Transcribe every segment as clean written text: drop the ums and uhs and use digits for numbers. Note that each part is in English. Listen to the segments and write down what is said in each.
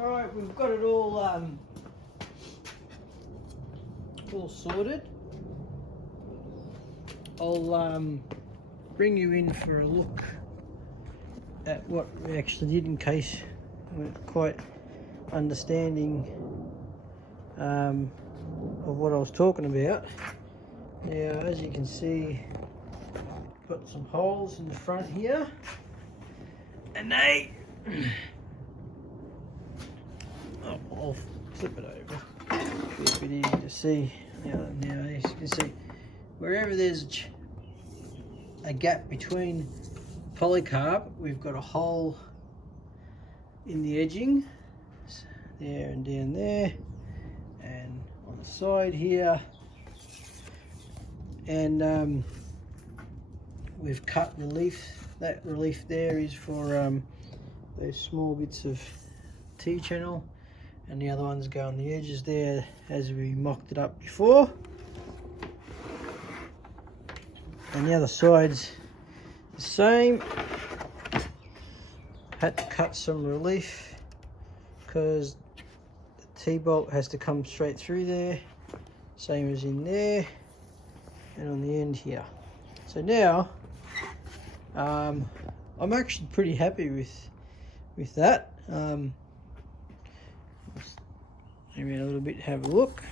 Alright, we've got it all sorted. I'll bring you in for a look at what we actually did in case we weren't quite understanding of what I was talking about. Now, as you can see, got some holes in the front here, and they I'll flip it over. Be a bit easy to see. Now as you can see, wherever there's a gap between polycarb, we've got a hole in the edging, there and down there, and on the side here, and we've cut relief. That relief there is for those small bits of T-channel, and the other ones go on the edges there as we mocked it up before. And the other side's the same. Had to cut some relief because the T-bolt has to come straight through there, same as in there and on the end here. So now I'm actually pretty happy with that. Maybe a little bit, have a look.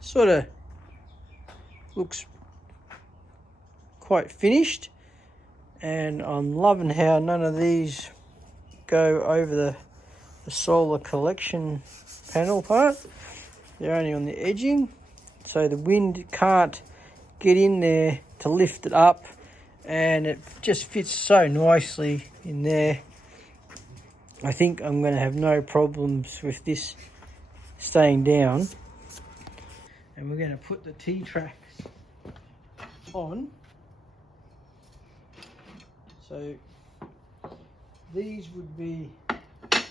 Sort of looks quite finished, and I'm loving how none of these go over the solar collection panel part. They're only on the edging, so the wind can't get in there to lift it up, and it just fits so nicely in there. I think I'm going to have no problems with this staying down. And we're going to put the T-tracks on. So these would be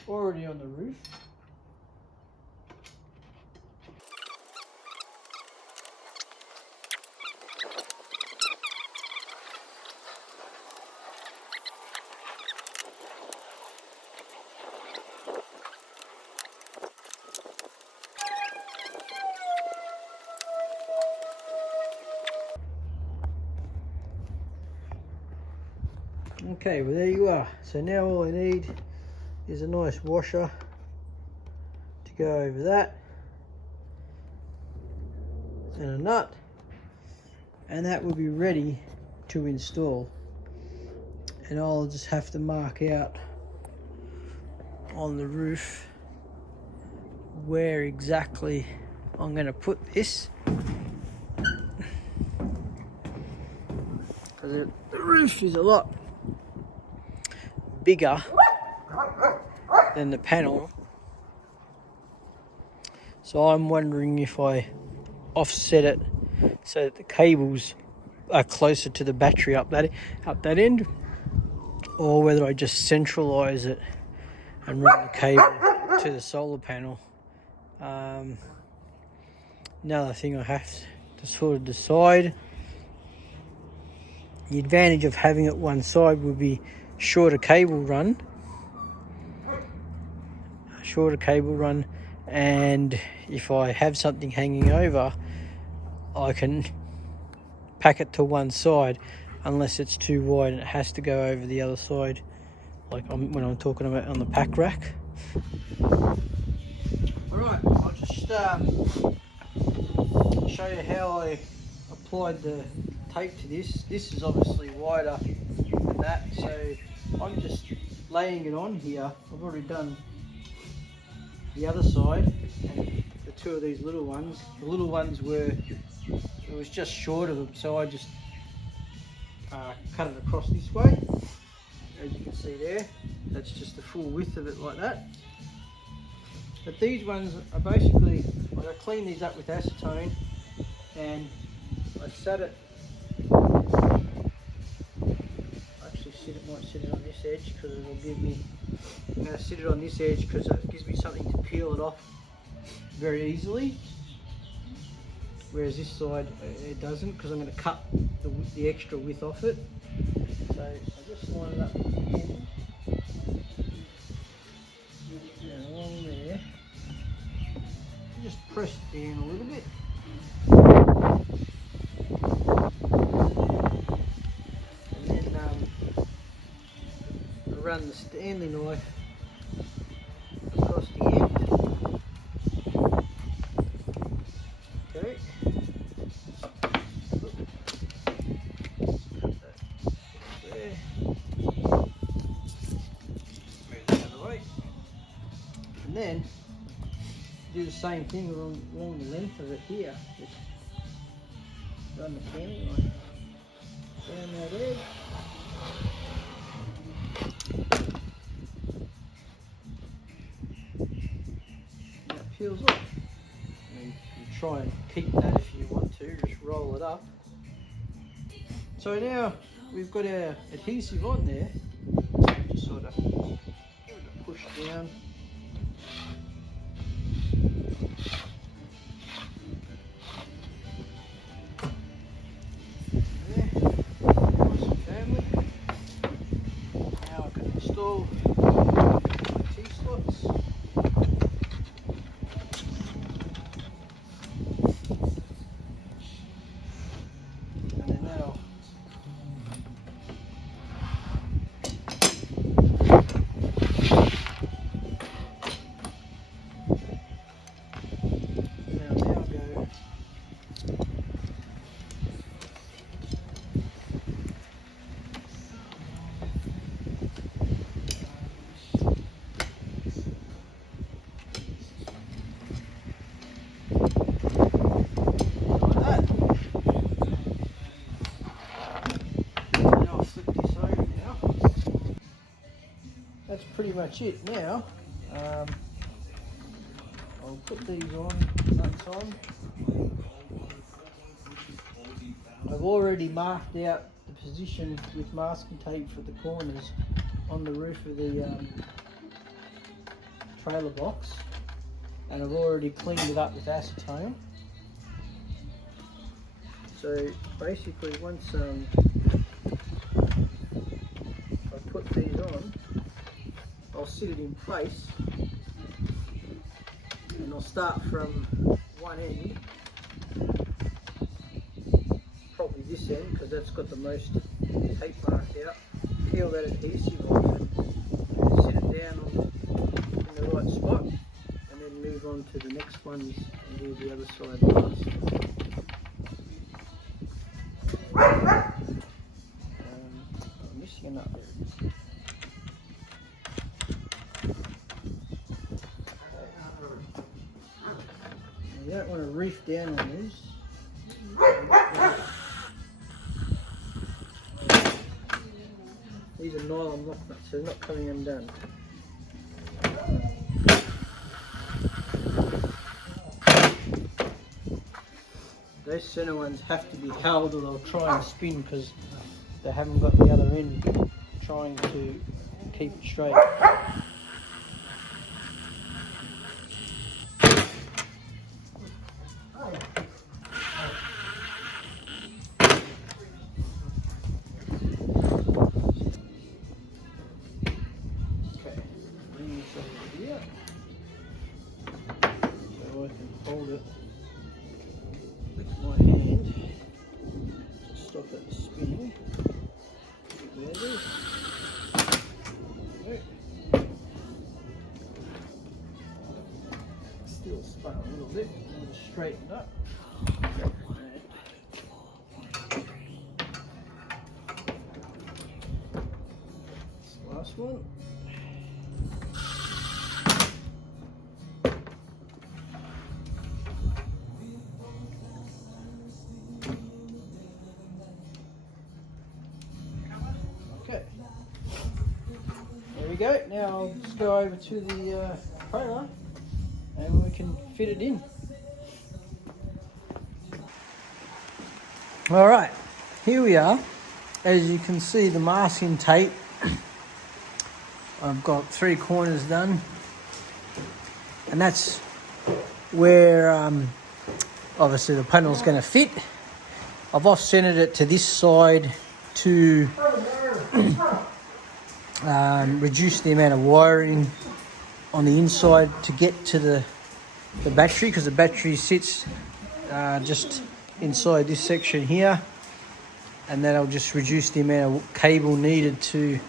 already on the roof. Okay, well there you are. So now all I need is a nice washer to go over that, and a nut, and that will be ready to install. And I'll just have to mark out on the roof where exactly I'm going to put this, because the roof is a lot bigger than the panel, so I'm wondering if I offset it so that the cables are closer to the battery up that end, or whether I just centralize it and run the cable to the solar panel. Another thing I have to sort of decide. The advantage of having it one side would be shorter cable run, and if I have something hanging over, I can pack it to one side, unless it's too wide and it has to go over the other side, like when I'm talking about on the pack rack. Alright, I'll just show you how I applied the tape to this. This is obviously wider than that, so I'm just laying it on here. I've already done the other side, and the two of these little ones. The little ones it was just short of them, so I just cut it across this way. As you can see there, that's just the full width of it like that. But these ones are basically, I cleaned these up with acetone, and I set it, might sit it on this edge because it'll give me, I'm going to sit it on this edge because it gives me something to peel it off very easily, whereas this side it doesn't, because I'm going to cut the extra width off it. So I just line it up again. press it down a little bit. And then run the Stanley knife across the end. Okay. Cut that there. Move that out of the way. And then do the same thing along the length of it here. Just run the Stanley knife down that edge. And that peels off. And you try and keep that if you want to, just roll it up. So now we've got our adhesive on there. Just sort of give it a push down. That's pretty much it now. I'll put these nuts on. I've already marked out the position with masking tape for the corners on the roof of the trailer box, and I've already cleaned it up with acetone. So basically once I put these on, I'll sit it in place, and I'll start from one end, probably this end because that's got the most tape marked out, peel that adhesive off and sit it down in the right spot, and then move on to the next ones and do the other side last. I'm missing a nut there. You don't want to reef down on these. These are nylon lock nuts, so they're not coming undone. Those center ones have to be held or they'll try and spin because they haven't got the other end trying to keep it straight. Hold it with my hand to stop it spinning. There it is. Right. Still spun a little bit, and just straighten up. This last one. Okay, there we go. Now I'll just go over to the trailer and we can fit it in. All right, here we are. As you can see, the masking tape, I've got 3 corners done, and that's where obviously the panel's going to fit. I've off-centered it to this side to reduce the amount of wiring on the inside to get to the the battery, because the battery sits just inside this section here, and that'll just reduce the amount of cable needed to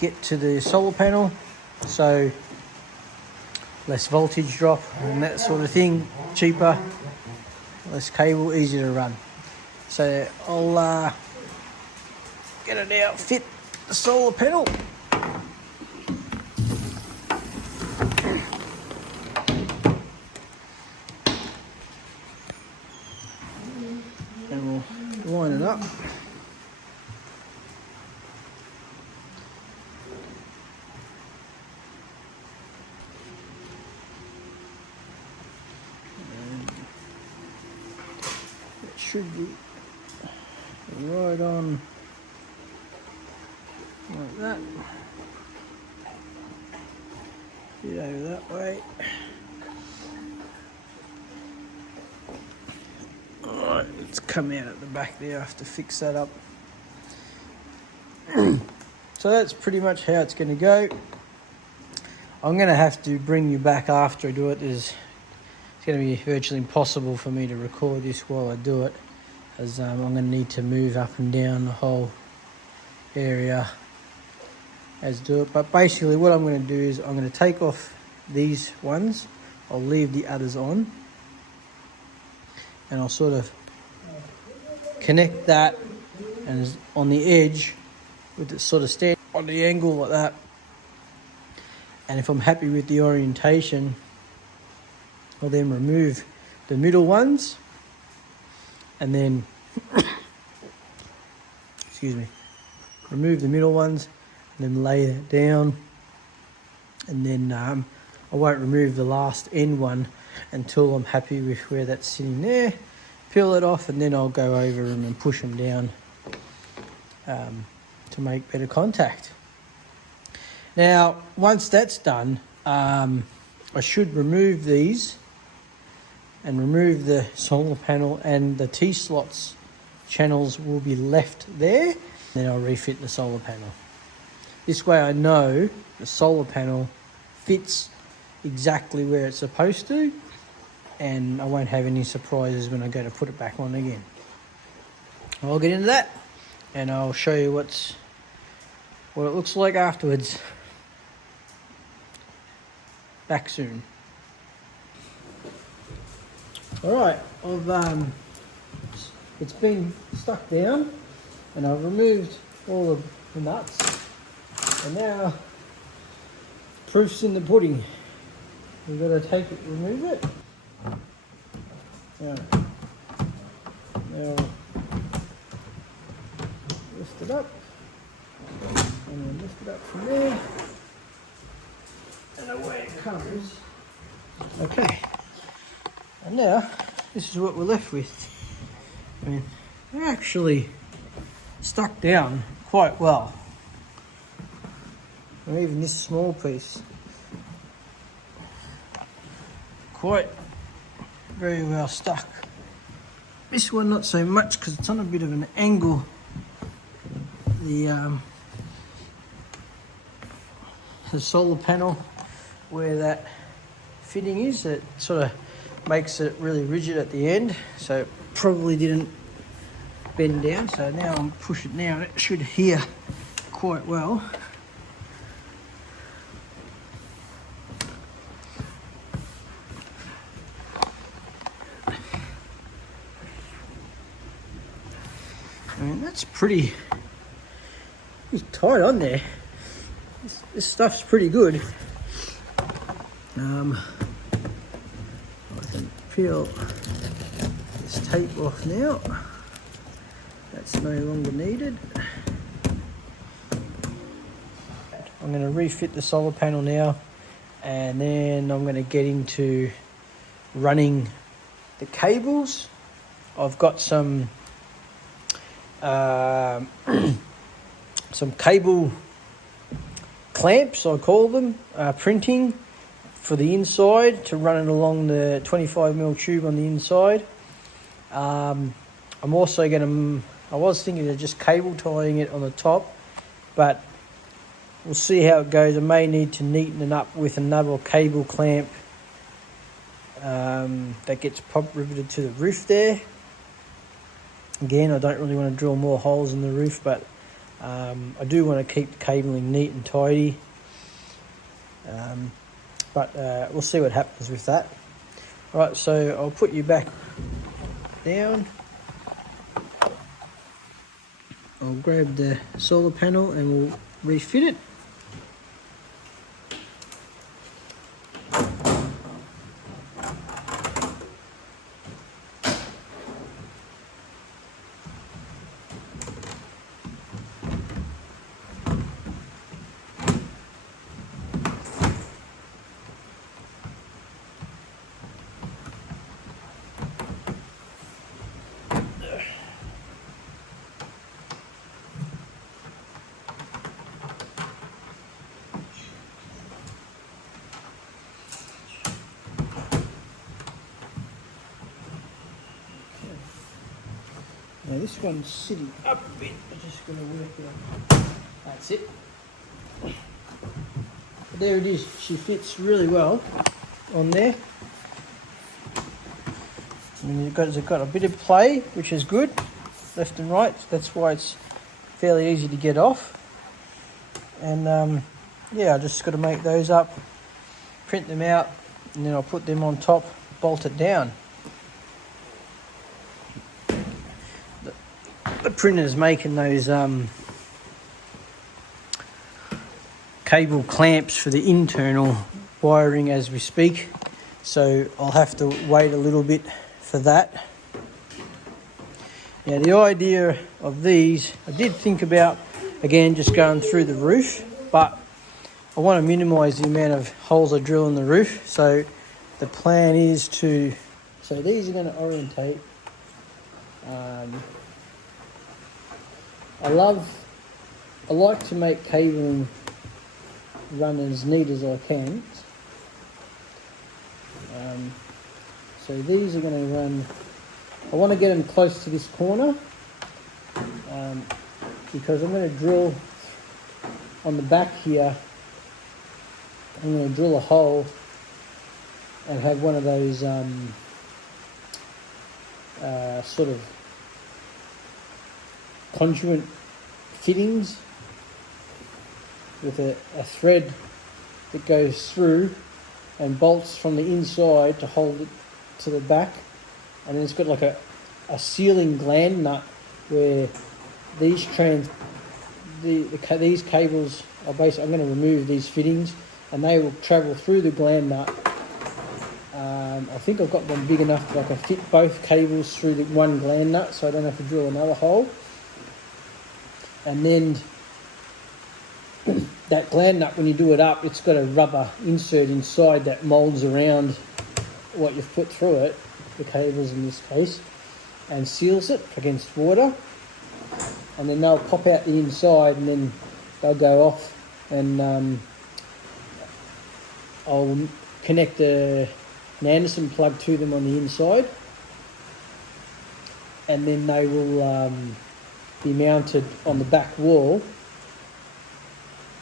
get to the solar panel, so less voltage drop and that sort of thing, cheaper, less cable, easier to run. So I'll get it out, fit the solar panel. And we'll line it up. And it should be right on like that. Get over that way. Alright, it's come out at the back there. I have to fix that up. So that's pretty much how it's going to go. I'm going to have to bring you back after I do it. It's going to be virtually impossible for me to record this while I do it, as I'm going to need to move up and down the whole area as do it. But basically what I'm going to do is I'm going to take off these ones, I'll leave the others on, and I'll sort of connect that and on the edge with it sort of stand on the angle like that. And if I'm happy with the orientation, I'll then remove the middle ones and then excuse me, remove the middle ones and then lay that down, and then I won't remove the last end one until I'm happy with where that's sitting there. Peel it off and then I'll go over them and push them down to make better contact. Now once that's done, I should remove these and remove the solar panel, and the T-slots channels will be left there. Then I'll refit the solar panel. This way I know the solar panel fits exactly where it's supposed to, and I won't have any surprises when I go to put it back on again. I'll get into that and I'll show you what it looks like afterwards. Back soon. Alright, it's been stuck down and I've removed all of the nuts, and now proof's in the pudding. We've got to take it, remove it. Now lift it up, and then lift it up from there, and away it comes. Okay, and now this is what we're left with. I mean, they're actually stuck down quite well. Or even this small piece, quite very well stuck. This one not so much because it's on a bit of an angle. The solar panel where that fitting is, it sort of makes it really rigid at the end, so it probably didn't bend down. So now I'm pushing it now, and it should adhere quite well. I mean, that's pretty tight on there. This stuff's pretty good. I can peel this tape off now. That's no longer needed. I'm going to refit the solar panel now, and then I'm going to get into running the cables. I've got some cable clamps, I call them, printing for the inside to run it along the 25mm tube on the inside. I'm also going to, I was thinking of just cable tying it on the top, but we'll see how it goes. I may need to neaten it up with another cable clamp that gets riveted to the roof there. Again, I don't really want to drill more holes in the roof, but I do want to keep the cabling neat and tidy. But we'll see what happens with that. Right, so I'll put you back down. I'll grab the solar panel and we'll refit it. Now this one's sitting up a bit, I'm just going to work it out. That's it. There it is, she fits really well on there. And it's got a bit of play, which is good, left and right. That's why it's fairly easy to get off. And yeah, I just got to make those up, print them out, and then I'll put them on top, bolt it down. The printer's making those cable clamps for the internal wiring as we speak, so I'll have to wait a little bit for that. Now the idea of these, I did think about again just going through the roof, but I want to minimise the amount of holes I drill in the roof, so the plan is to, so these are going to orientate. I like to make cabling run as neat as I can. So these are going to run, I want to get them close to this corner because I'm going to drill on the back here. I'm going to drill a hole and have one of those sort of conduit fittings with a thread that goes through and bolts from the inside to hold it to the back, and then it's got like a sealing gland nut where these these cables are basically, I'm going to remove these fittings and they will travel through the gland nut. I think I've got them big enough that I can fit both cables through the one gland nut, so I don't have to drill another hole. And then that gland nut, when you do it up, it's got a rubber insert inside that moulds around what you've put through it, the cables in this case, and seals it against water. And then they'll pop out the inside and then they'll go off, and I'll connect an Anderson plug to them on the inside, and then they will be mounted on the back wall.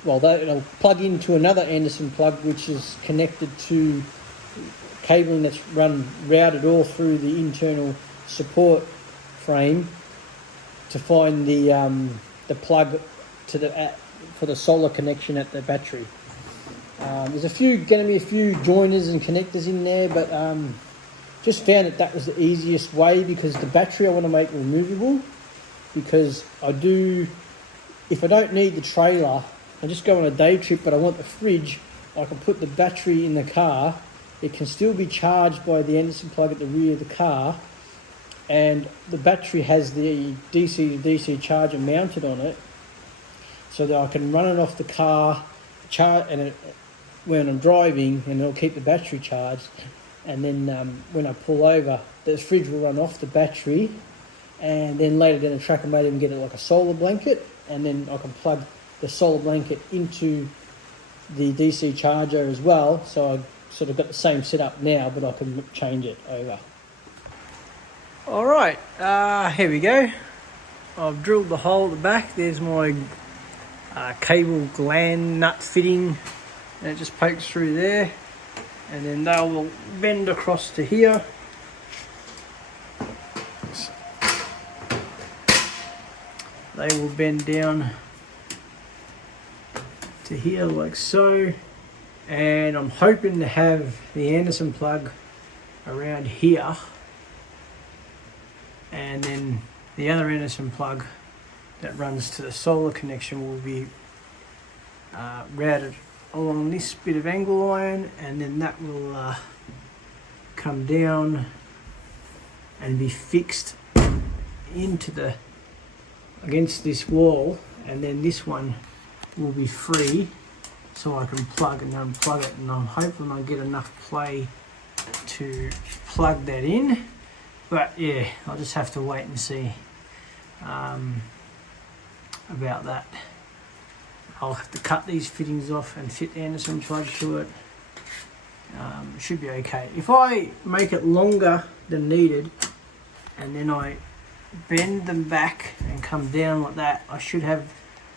Well, it'll plug into another Anderson plug which is connected to cabling that's routed all through the internal support frame to find the plug to for the solar connection at the battery. There's going to be a few joiners and connectors in there, but just found that was the easiest way, because the battery I want to make removable, because if I don't need the trailer, I just go on a day trip, but I want the fridge, I can put the battery in the car. It can still be charged by the Anderson plug at the rear of the car, and the battery has the DC to DC charger mounted on it, so that I can run it off the car, when I'm driving, and it'll keep the battery charged. And then when I pull over, the fridge will run off the battery, and then later down the track I may even get it like a solar blanket, and then I can plug the solar blanket into the DC charger as well. So I sort of got the same setup now, but I can change it over. All right, here we go. I've drilled the hole at the back. There's my cable gland nut fitting, and it just pokes through there. and then they will bend across to here. They will bend down to here like so, and I'm hoping to have the Anderson plug around here, and then the other Anderson plug that runs to the solar connection will be routed along this bit of angle iron, and then that will come down and be fixed into against this wall, and then this one will be free so I can plug and unplug it, and I'm hoping I get enough play to plug that in. But yeah, I'll just have to wait and see about that. I'll have to cut these fittings off and fit Anderson plug to it. Should be okay. If I make it longer than needed and then I bend them back and come down like that, I should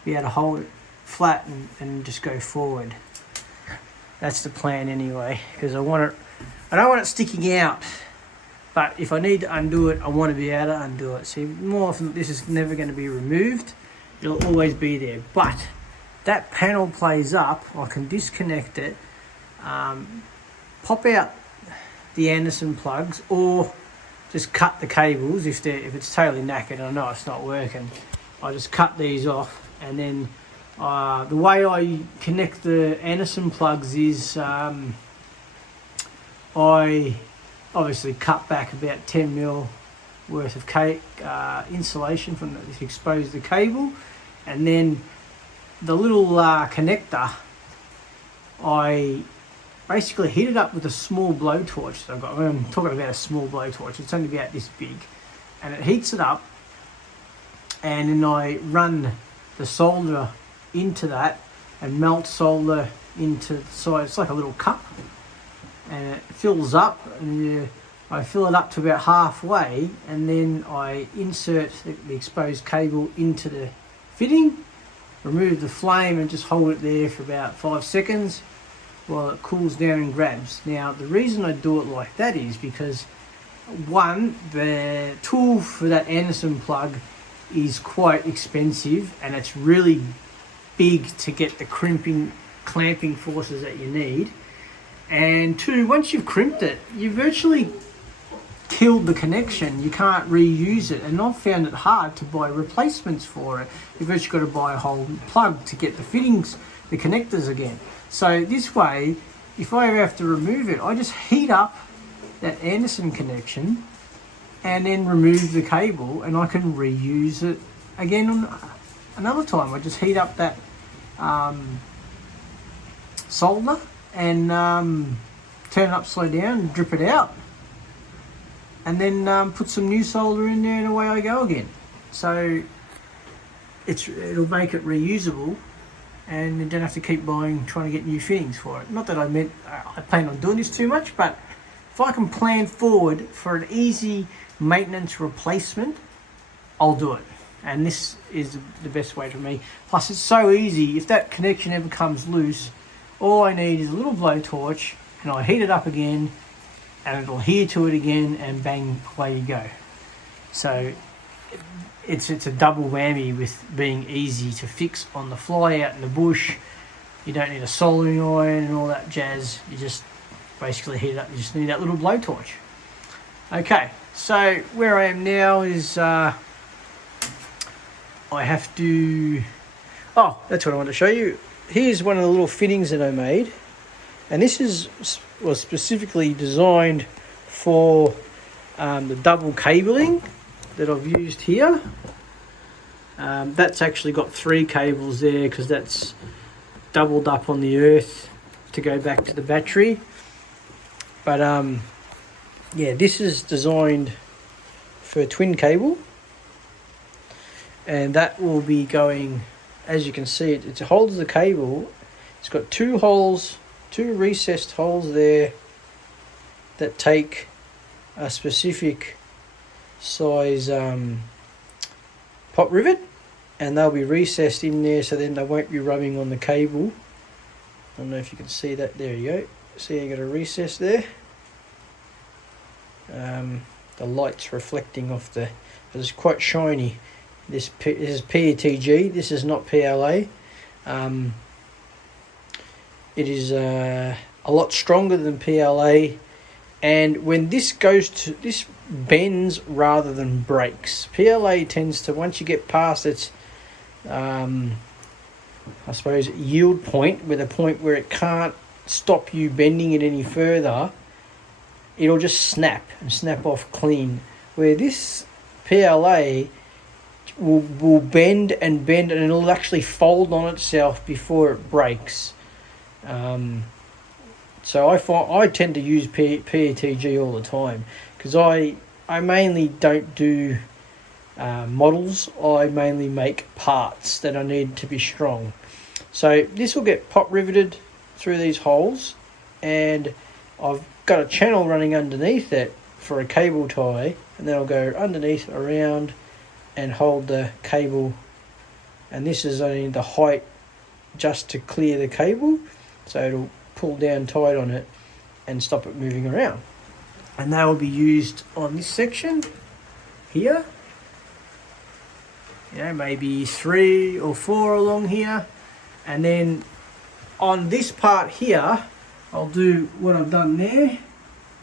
be able to hold it flat and just go forward. That's the plan anyway, because I don't want it sticking out, but if I need to undo it, I want to be able to undo it. See, more often this is never going to be removed, it'll always be there. But that panel plays up, I can disconnect it, pop out the Anderson plugs, or just cut the cables if it's totally knackered and I know it's not working. I just cut these off, and then the way I connect the Anderson plugs is I obviously cut back about 10mm worth of insulation from to expose the cable, and then the little connector, I basically heat it up with a small blowtorch that I've got. I'm talking about a small blowtorch, it's only about this big, and it heats it up, and then I run the solder into that and melt solder into the side. It's like a little cup, and it fills up, and I fill it up to about halfway, and then I insert the exposed cable into the fitting, remove the flame and just hold it there for about 5 seconds while it cools down and grabs. Now the reason I do it like that is because, one, the tool for that Anderson plug is quite expensive and it's really big to get the clamping forces that you need, and two, once you've crimped it, you virtually killed the connection. You can't reuse it, and I've found it hard to buy replacements for it. You've actually got to buy a whole plug to get the fittings, the connectors again. So this way, if I ever have to remove it, I just heat up that Anderson connection and then remove the cable, and I can reuse it again another time. I just heat up that solder and turn it upside down and drip it out, and then put some new solder in there, and away I go again. So it'll make it reusable, and you don't have to keep trying to get new fittings for it. Not that I plan on doing this too much, but if I can plan forward for an easy maintenance replacement, I'll do it. And this is the best way for me. Plus it's so easy. If that connection ever comes loose, all I need is a little blowtorch, and I heat it up again, and it'll adhere to it again, and bang, away you go. So it's a double whammy with being easy to fix on the fly out in the bush. You don't need a soldering iron and all that jazz. You just basically heat it up. You just need that little blowtorch. Okay, so where I am now is I have to... Oh, that's what I wanted to show you. Here's one of the little fittings that I made, and this was specifically designed for the double cabling that I've used here. That's actually got 3 cables there because that's doubled up on the earth to go back to the battery. But yeah, this is designed for a twin cable, and that will be going, as you can see, it holds the cable. It's got 2 holes, 2 recessed holes there that take a specific size pot rivet, and they'll be recessed in there so then they won't be rubbing on the cable. I don't know if you can see that. There you go. See, you got a recess there. The light's reflecting off the. It's quite shiny. This is PETG. This is not PLA. It is a lot stronger than PLA, and when this bends rather than breaks. PLA tends to, once you get past its I suppose yield point, with a point where it can't stop you bending it any further, it'll just snap off clean. Where this PLA will bend and it'll actually fold on itself before it breaks. So I tend to use PETG all the time, because I mainly don't do models. I mainly make parts that I need to be strong. So this will get pop riveted through these holes, and I've got a channel running underneath it for a cable tie, and then I'll go underneath, around, and hold the cable. And this is only the height just to clear the cable, so it'll pull down tight on it and stop it moving around. And they will be used on this section here. Maybe 3 or 4 along here. And then on this part here, I'll do what I've done there.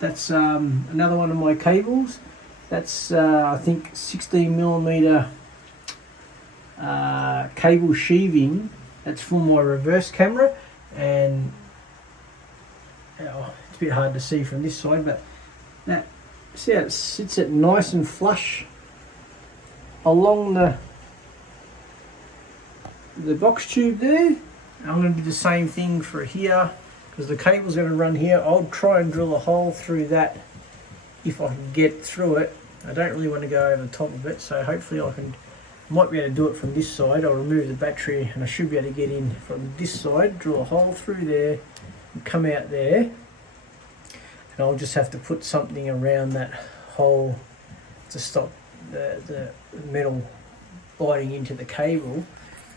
That's another one of my cables. That's I think 16mm cable sheathing. That's for my reverse camera, and it's a bit hard to see from this side, but that, see how it sits it nice and flush along the box tube there. I'm going to do the same thing for here, because the cable's going to run here. I'll try and drill a hole through that if I can get through it. I don't really want to go over the top of it, so hopefully I might be able to do it from this side. I'll remove the battery and I should be able to get in from this side, drill a hole through there and come out there. And I'll just have to put something around that hole to stop the metal biting into the cable,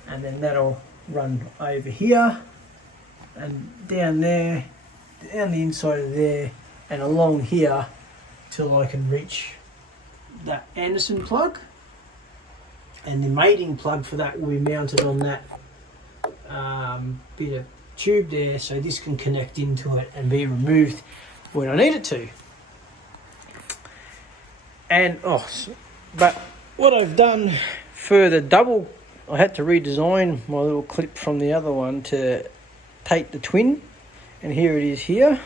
and then that'll run over here and down there, down the inside of there, and along here till I can reach that Anderson plug. And the mating plug for that will be mounted on that bit of tube there, so this can connect into it and be removed when I need it to. And but what I've done for the double, I had to redesign my little clip from the other one to take the twin, and here it is here,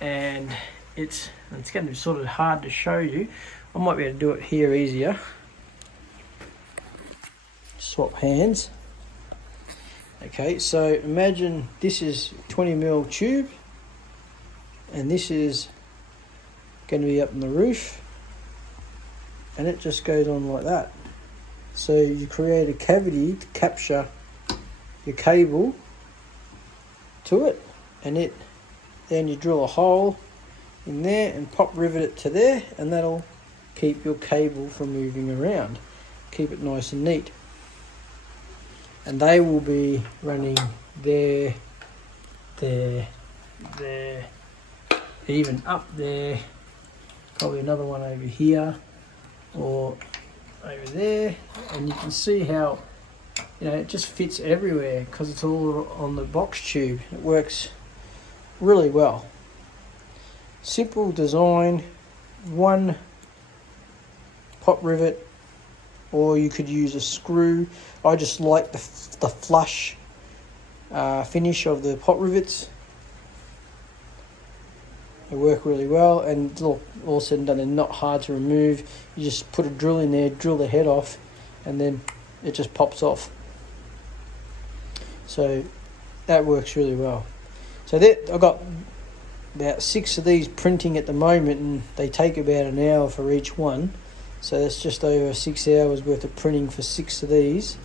and it's going to be sort of hard to show you. I might be able to do it here easier. Swap hands. Okay, so imagine this is 20mm tube, and this is going to be up on the roof, and it just goes on like that. So you create a cavity to capture your cable to it, and then you drill a hole in there and pop rivet it to there, and that'll keep your cable from moving around. Keep it nice and neat. And they will be running there, even up there, probably another one over here or over there, and you can see how it just fits everywhere because it's all on the box tube. It works really well. Simple design, one pop rivet, or you could use a screw. I just like the flush finish of the pop rivets. They work really well, and look, all said and done, they're not hard to remove. You just put a drill in there, drill the head off, and then it just pops off. So that works really well. So I've got about 6 of these printing at the moment, and they take about an hour for each one. So that's just over 6 hours worth of printing for 6 of these.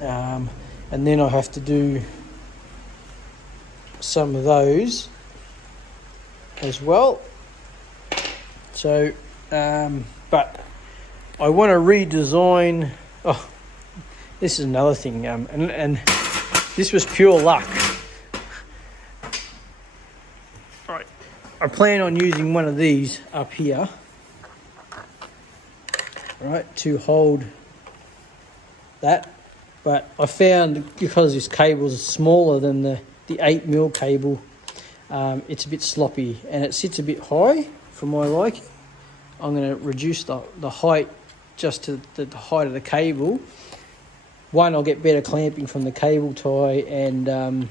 And then I have to do some of those as well. So, but I want to redesign. Oh, this is another thing. And this was pure luck. Right, I plan on using one of these up here, right, to hold that. But I found because this cable is smaller than the 8mm cable, it's a bit sloppy and it sits a bit high for my liking. I'm going to reduce the height just to the height of the cable. One, I'll get better clamping from the cable tie, and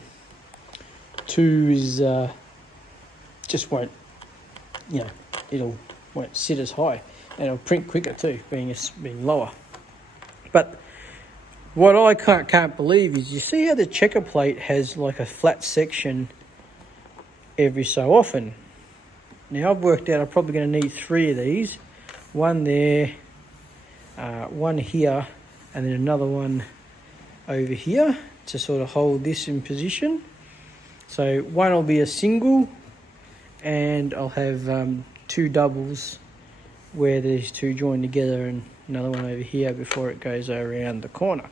two is just won't, won't sit as high, and it'll print quicker too, being lower. But what I can't believe is, you see how the checker plate has like a flat section every so often. Now I've worked out I'm probably going to need 3 of these. One there, one here, and then another one over here to sort of hold this in position. So one will be a single, and I'll have 2 doubles where these 2 join together, and another one over here before it goes around the corner.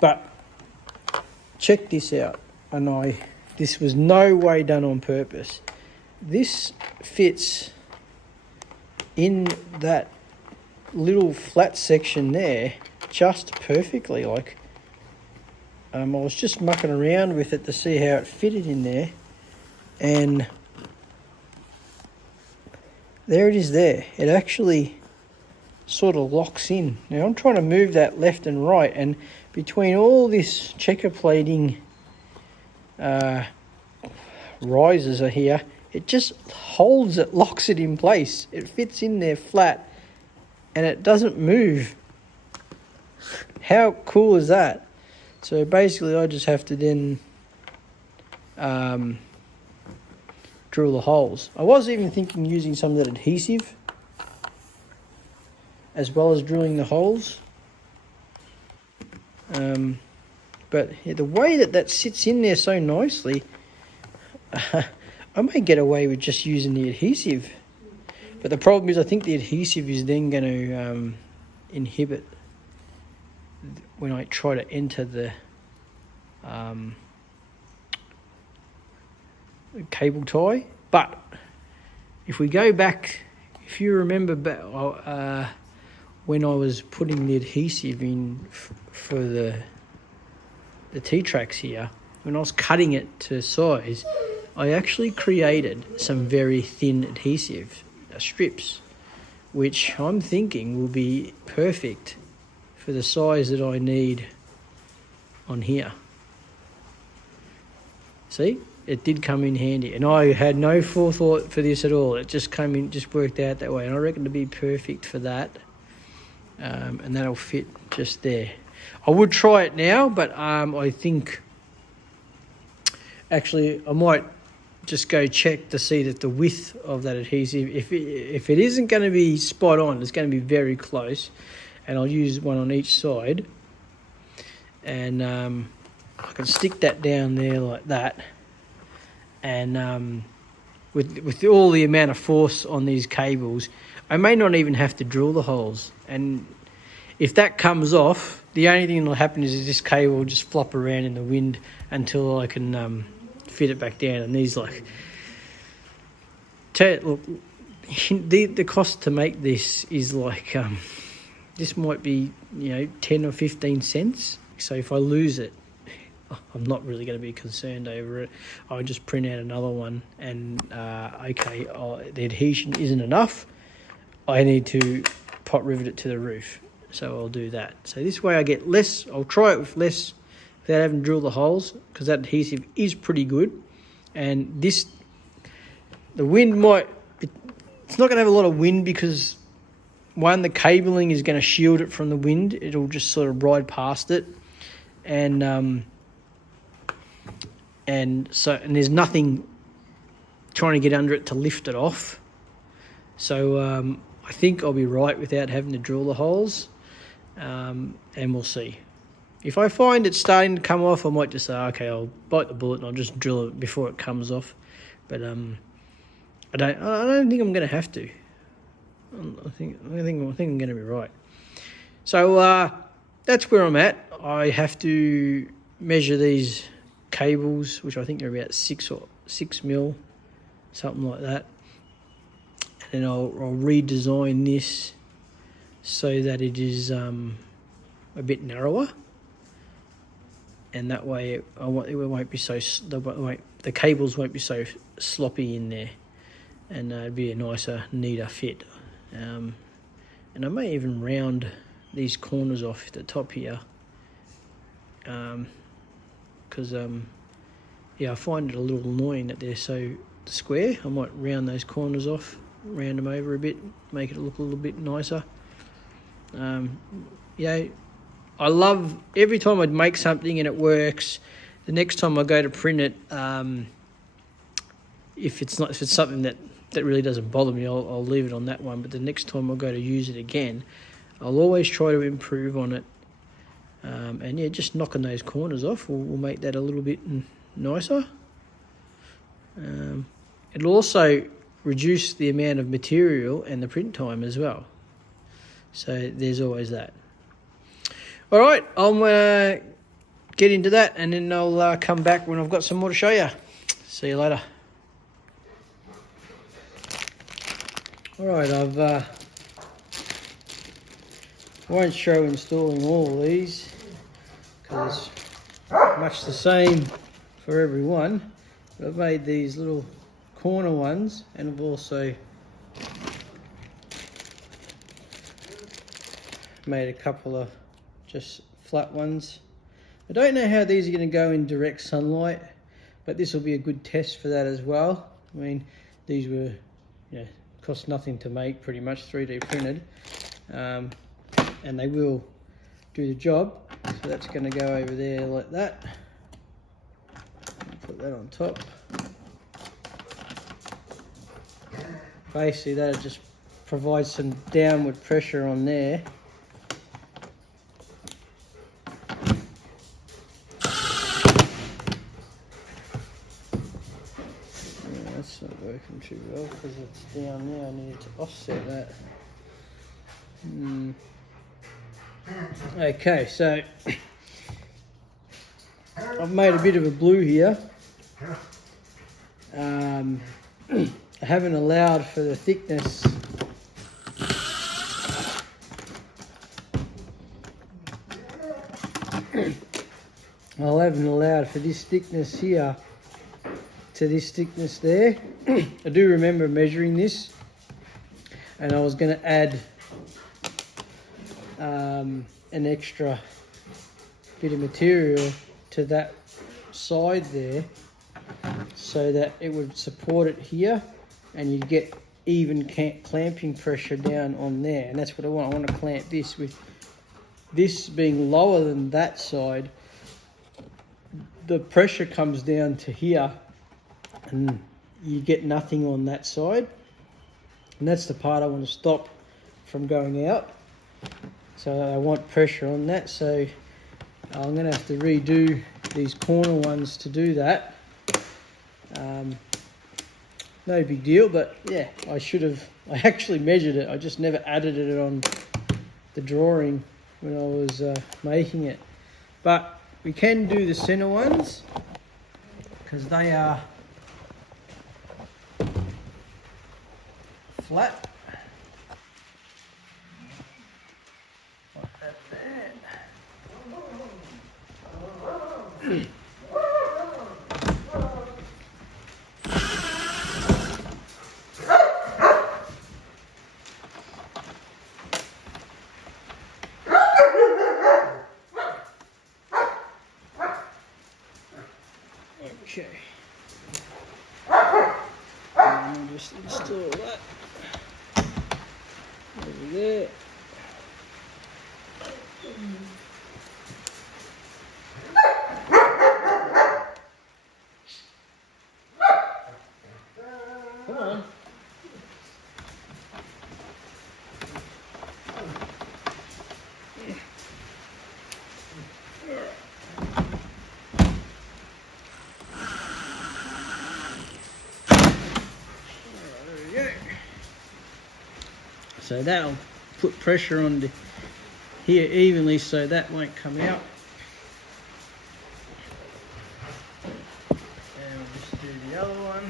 But check this out, and this was no way done on purpose. This fits in that little flat section there just perfectly. Like, I was just mucking around with it to see how it fitted in there, and there it is there. It actually sort of locks in. Now I'm trying to move that left and right, and between all this checker plating risers are here, it just holds it, locks it in place. It fits in there flat and it doesn't move. How cool is that? So basically I just have to then drill the holes. I was even thinking using some of that adhesive as well as drilling the holes. But yeah, the way that sits in there so nicely, I may get away with just using the adhesive. But the problem is, I think the adhesive is then going to inhibit when I try to enter the cable tie. But if we go back, if you remember when I was putting the adhesive in for the T-tracks here, when I was cutting it to size, I actually created some very thin adhesive strips, which I'm thinking will be perfect for the size that I need on here. See, it did come in handy, and I had no forethought for this at all. It just came in, just worked out that way, and I reckon to be perfect for that. And that'll fit just there. I would try it now, but I think actually I might just go check to see that the width of that adhesive, if it isn't going to be spot on, it's going to be very close, and I'll use one on each side, and I can stick that down there like that, and with all the amount of force on these cables, I may not even have to drill the holes. And if that comes off, the only thing that'll happen is this cable will just flop around in the wind until I can fit it back down. And these, like, look, the cost to make this is like, this might be 10 or 15 cents. So if I lose it, I'm not really going to be concerned over it. I'll just print out another one, and the adhesion isn't enough. I need to pot rivet it to the roof, so I'll do that. So this way I get less. I'll try it with less without having to drill the holes, because that adhesive is pretty good. And the wind it's not going to have a lot of wind, because one, the cabling is going to shield it from the wind. It'll just sort of ride past it, and there's nothing trying to get under it to lift it off. So I think I'll be right without having to drill the holes, and we'll see. If I find it starting to come off, I might just say, okay, I'll bite the bullet and I'll just drill it before it comes off. But I don't think I'm going to have to. I think I'm going to be right. So that's where I'm at. I have to measure these cables, which I think are about 6 6mm, something like that. And then I'll redesign this so that it is a bit narrower, and that way it won't be so the cables won't be so sloppy in there, and it'd be a nicer, neater fit. And I may even round these corners off the top here, because yeah, I find it a little annoying that they're so square. I might round those corners off, round them over a bit, make it look a little bit nicer. Yeah, I love every time I make something and it works. The next time I go to print it, if it's something that really doesn't bother me, I'll leave it on that one. But the next time I go to use it again, I'll always try to improve on it. And yeah, just knocking those corners off will make that a little bit nicer. It'll also reduce the amount of material and the print time as well. So there's always that. All right, I'm going to get into that, and then I'll come back when I've got some more to show you. See you later. All right, I won't show installing all of these because it's much the same for everyone. But I've made these little corner ones, and I've also made a couple of just flat ones. I don't know how these are going to go in direct sunlight, but this will be a good test for that as well. I mean, these were, cost nothing to make, pretty much 3D printed, and they will do the job. So that's going to go over there like that. Put that on top. Basically, that'll just provide some downward pressure on there. That's not working too well because it's down there. I need to offset that. Okay, so I've made a bit of a blue here. I haven't allowed for the thickness. I haven't allowed for this thickness here to this thickness there. I do remember measuring this, and I was going to add an extra bit of material to that side there so that it would support it here and you'd get even clamping pressure down on there. And that's what I want. I want to clamp this with this being lower than that side. The pressure comes down to here and you get nothing on that side, and that's the part I want to stop from going out. So I want pressure on that, so I'm going to have to redo these corner ones to do that. No big deal, but yeah, I actually measured it. I just never added it on the drawing when I was making it. But we can do the center ones because they are flat. Like that there. Okay. And we'll just install that over there. Come on. So that'll put pressure on here evenly so that won't come out. And we'll just do the other one. one.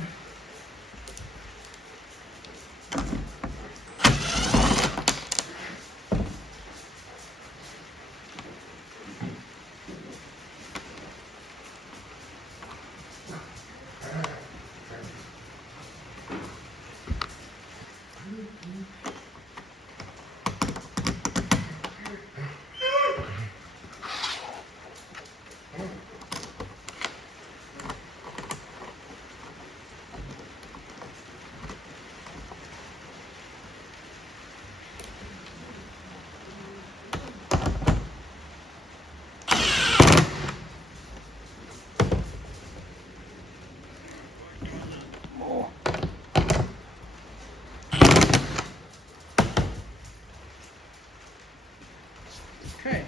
Okay,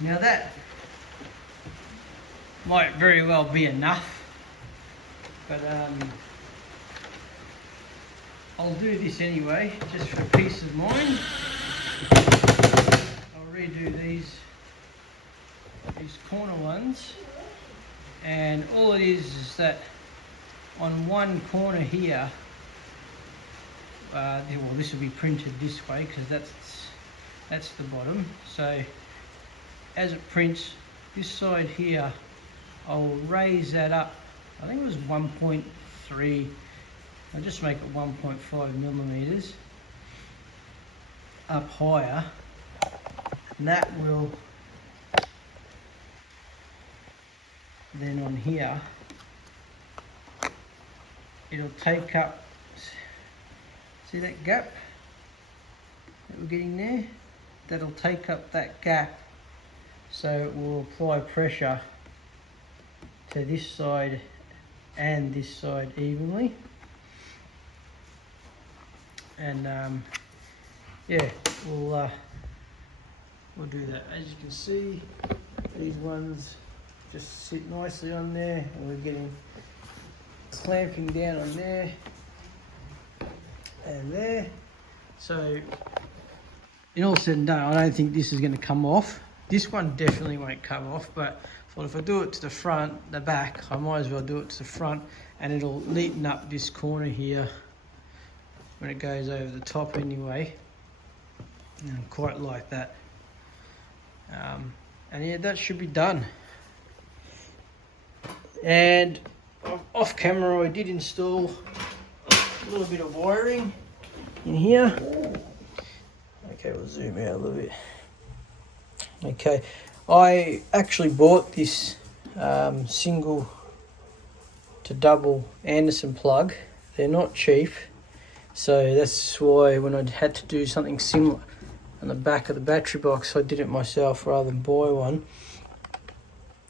now that might very well be enough, but I'll do this anyway, just for peace of mind. I'll redo these corner ones, and all it is that on one corner here, well, this will be printed this way because that's the bottom. So as it prints, this side here, I'll raise that up. I think it was 1.3. I'll just make it 1.5 millimeters up higher, and that will then on here, it'll take up, see that gap that we're getting there? That'll take up that gap, so it will apply pressure to this side and this side evenly. And yeah, we'll do that. As you can see, these ones just sit nicely on there, and we're getting clamping down on there and there. So in all said and done, I don't think this is going to come off. This one definitely won't come off, but if I do it to the front, the back, I might as well do it to the front, and it'll neaten up this corner here when it goes over the top anyway. And I quite like that. And yeah, that should be done. And off camera, I did install a little bit of wiring in here. Okay, we'll zoom out a little bit. Okay, I actually bought this single to double Anderson plug. They're not cheap, so that's why when I had to do something similar on the back of the battery box, I did it myself rather than buy one.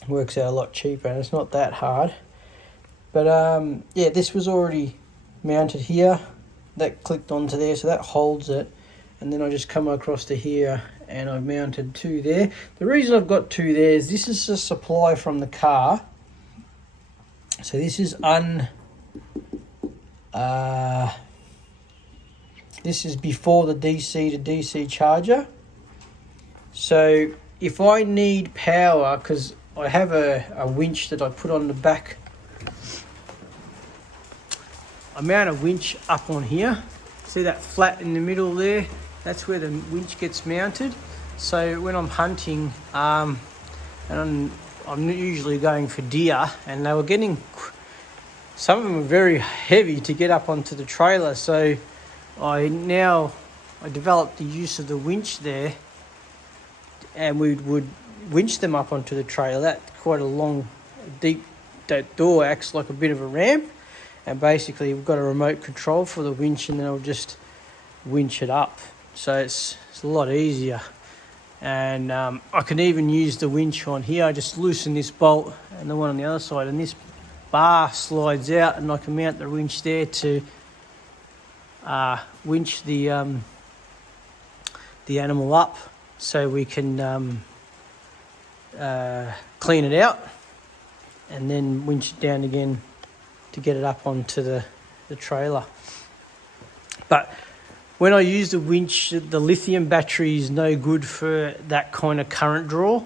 It works out a lot cheaper, and it's not that hard. But yeah, this was already mounted here. That clicked onto there, so that holds it. And then I just come across to here, and I've mounted two there. The reason I've got two there is this is a supply from the car. So this is this is before the DC to DC charger. So if I need power, because I have a winch that I put on the back, I mount a winch up on here. See that flat in the middle there? That's where the winch gets mounted. So when I'm hunting, and I'm usually going for deer, and they were getting, some of them were very heavy to get up onto the trailer. So I developed the use of the winch there, and we would winch them up onto the trailer. That's quite a long, deep, that door acts like a bit of a ramp. And basically we've got a remote control for the winch, and then I'll just winch it up. So it's a lot easier. And I can even use the winch on here. I just loosen this bolt and the one on the other side, and this bar slides out, and I can mount the winch there to winch the animal up, so we can clean it out and then winch it down again to get it up onto the trailer. But when I use the winch, the lithium battery is no good for that kind of current draw,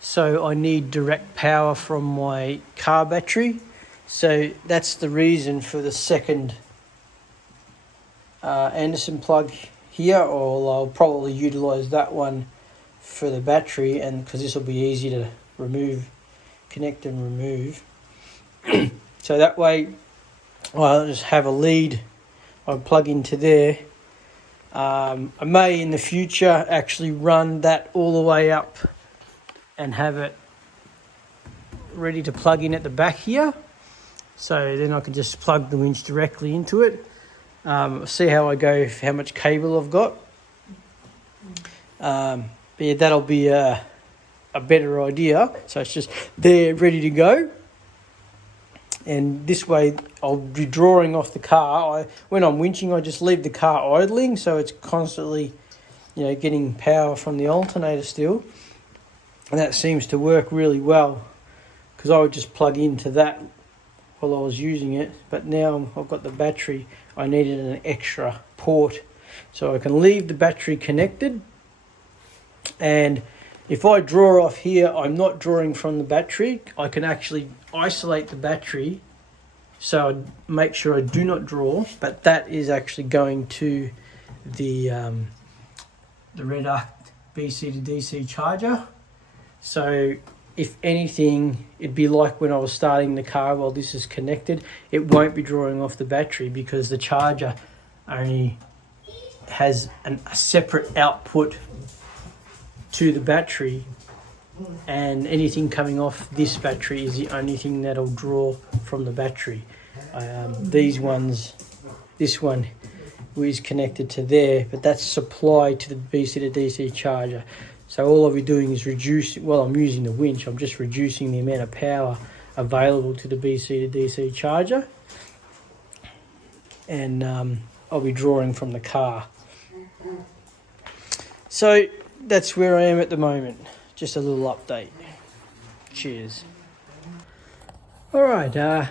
so I need direct power from my car battery, So that's the reason for the second Anderson plug here, or I'll probably utilize that one for the battery, and because this will be easy to remove, connect and remove. So that way I'll just have a lead I'll plug into there. I may in the future actually run that all the way up and have it ready to plug in at the back here, so then I can just plug the winch directly into it. See how I go, how much cable I've got. But yeah, that'll be a better idea. So it's just there ready to go. And this way I'll be drawing off the car. When I'm winching, I just leave the car idling, so it's constantly, getting power from the alternator still. And that seems to work really well, because I would just plug into that while I was using it. But now I've got the battery, I needed an extra port. So I can leave the battery connected, and if I draw off here, I'm not drawing from the battery. I can actually isolate the battery, so I make sure I do not draw, but that is actually going to the Red Arc BC to DC charger. So if anything, it'd be like when I was starting the car while this is connected. It won't be drawing off the battery because the charger only has a separate output to the battery, and anything coming off this battery is the only thing that'll draw from the battery. This one is connected to there, but that's supplied to the BC to DC charger. So all I'll be doing is reducing, while I'm using the winch, I'm just reducing the amount of power available to the BC to DC charger, and I'll be drawing from the car. So that's where I am at the moment. Just a little update. Cheers. All right,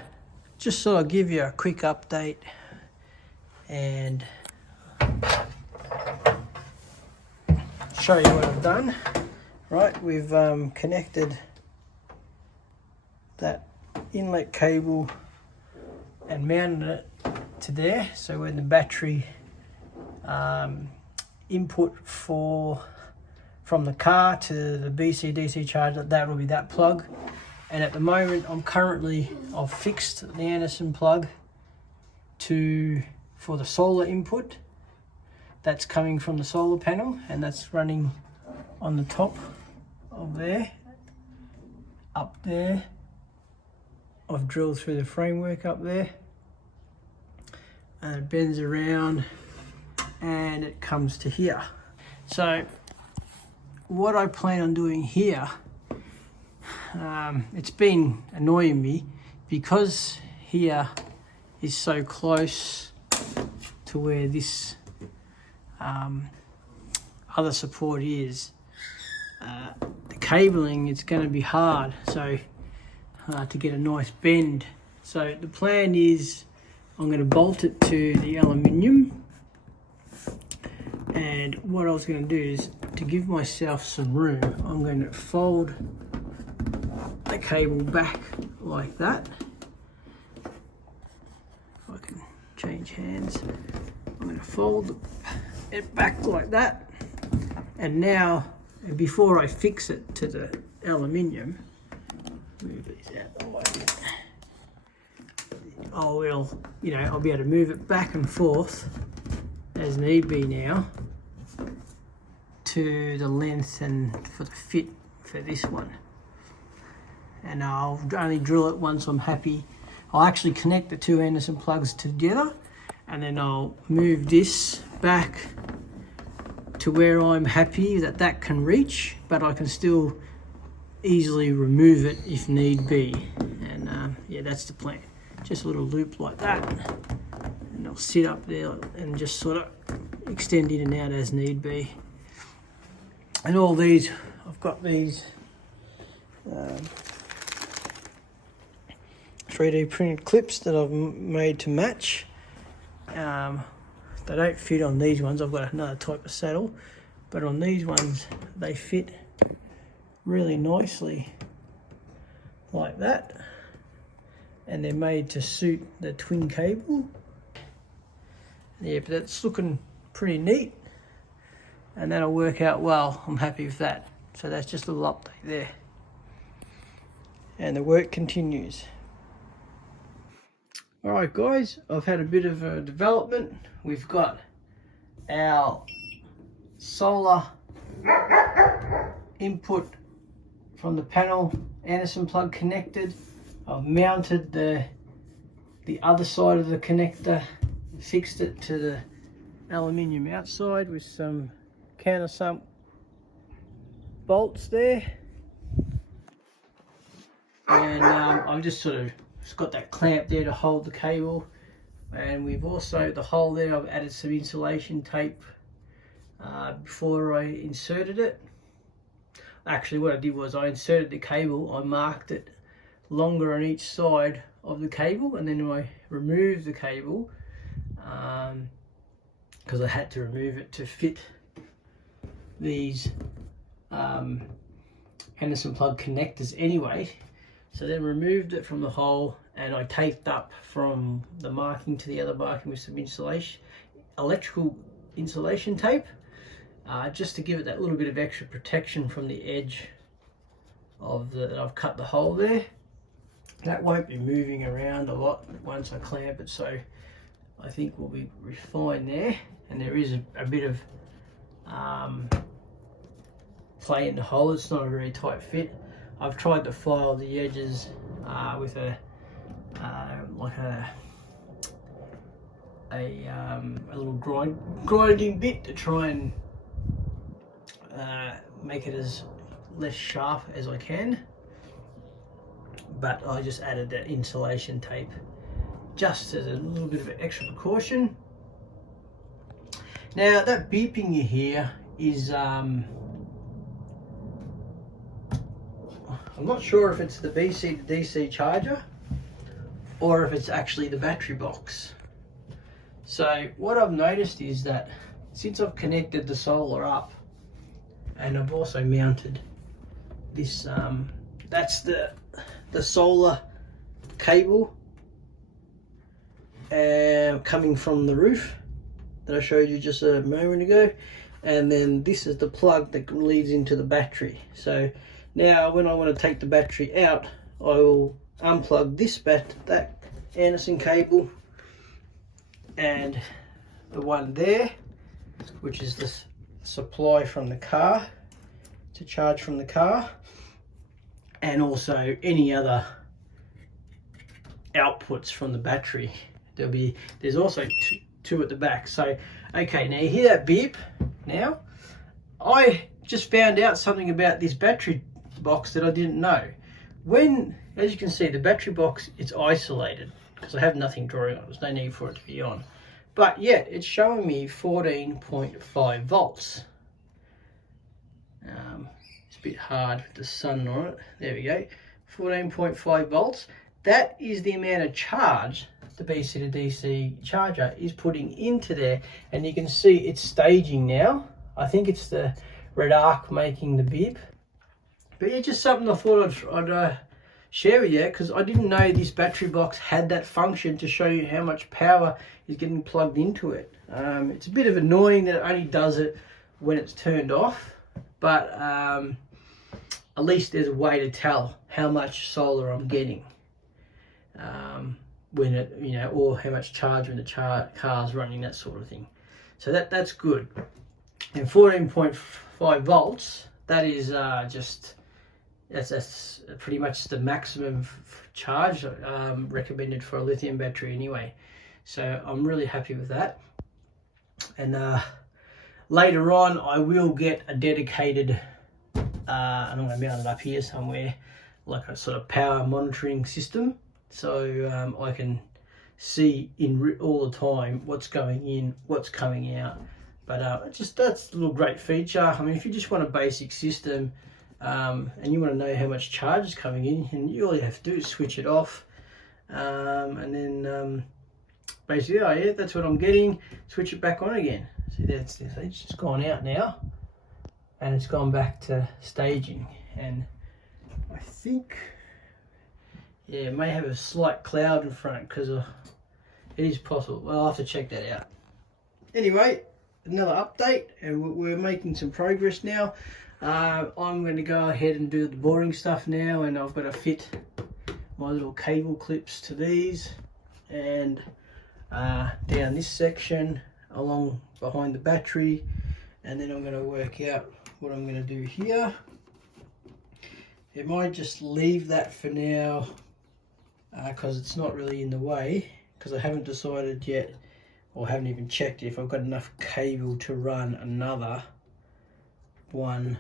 just thought I'd give you a quick update and show you what I've done. Right, we've connected that inlet cable and mounted it to there. So when the battery input from the car to the BC DC charger, that will be that plug. And at the moment I've fixed the Anderson plug for the solar input that's coming from the solar panel, and that's running on the top of there, up there. I've drilled through the framework up there, and it bends around and it comes to here. So what I plan on doing here, it's been annoying me because here is so close to where this other support is. The cabling, it's going to be hard to get a nice bend. So the plan is I'm going to bolt it to the aluminium, and what I was going to do is, to give myself some room, I'm going to fold the cable back like that. If I can change hands, I'm going to fold it back like that, and now before I fix it to the aluminium, move these out of the way, I'll be able to move it back and forth as need be now to the length and for the fit for this one. And I'll only drill it once I'm happy. I'll actually connect the two Anderson plugs together, and then I'll move this back to where I'm happy that can reach, but I can still easily remove it if need be. And yeah, that's the plan. Just a little loop like that, and I'll sit up there and just sort of extend in and out as need be. And all these, I've got these 3D printed clips that I've made to match. They don't fit on these ones. I've got another type of saddle, but on these ones they fit really nicely like that. and they're made to suit the twin cable. Yeah, but that's looking pretty neat, and that'll work out well. I'm happy with that. So that's just a little update there. And the work continues. Alright guys, I've had a bit of a development. We've got our solar input from the panel Anderson plug connected. I've mounted the other side of the connector, fixed it to the aluminium outside with some countersunk bolts there, and I've just sort of got that clamp there to hold the cable. And we've also, the hole there, I've added some insulation tape before I inserted it. Actually what I did was I inserted the cable, I marked it longer on each side of the cable, and then I removed the cable because I had to remove it to fit these Anderson plug connectors anyway. So then removed it from the hole, and I taped up from the marking to the other marking with some insulation, electrical insulation tape, just to give it that little bit of extra protection from the edge of that I've cut the hole there. That won't be moving around a lot once I clamp it, so I think we'll be fine there. And there is a bit of play in the hole. It's not a very tight fit. I've tried to file the edges with a little grinding bit to try and make it as less sharp as I can, but I just added that insulation tape just as a little bit of an extra precaution. Now that beeping you hear is I'm not sure if it's the BC to DC charger or if it's actually the battery box. So what I've noticed is that since I've connected the solar up, and I've also mounted this, that's the solar cable coming from the roof that I showed you just a moment ago, and then this is the plug that leads into the battery. So now when I want to take the battery out, I will unplug that Anderson cable and the one there, which is the supply from the car to charge from the car, and also any other outputs from the battery. There's also two at the back. So okay, now you hear that beep. Now I just found out something about this battery box that I didn't know. When, as you can see, the battery box, it's isolated because I have nothing drawing on. There's no need for it to be on, but yet it's showing me 14.5 volts. It's a bit hard with the sun on it. There we go, 14.5 volts. That is the amount of charge the BC to DC charger is putting into there, and you can see it's staging now. I think it's the red arc making the beep. But yeah, just something I thought I'd share with you, because I didn't know this battery box had that function to show you how much power is getting plugged into it. It's a bit of annoying that it only does it when it's turned off, but at least there's a way to tell how much solar I'm getting when it, you know, or how much charge when the car's running, that sort of thing. So that's good. And 14.5 volts, that is that's pretty much the maximum charge recommended for a lithium battery anyway. So I'm really happy with that. And later on I will get a dedicated and I'm going to mount it up here somewhere, like a sort of power monitoring system, so I can see all the time what's going in, what's coming out. But just that's a little great feature. I mean, if you just want a basic system and you want to know how much charge is coming in, and all you have to do is switch it off, and then basically, oh yeah, that's what I'm getting, switch it back on again. See, it's just gone out now, and it's gone back to staging. And I think, Yeah, it may have a slight cloud in front because it is possible. Well, I'll have to check that out. Anyway, another update, and we're making some progress now. I'm going to go ahead and do the boring stuff now, and I've got to fit my little cable clips to these, and down this section along behind the battery, and then I'm going to work out what I'm going to do here. I might just leave that for now because it's not really in the way, because I haven't decided yet, or haven't even checked if I've got enough cable to run another one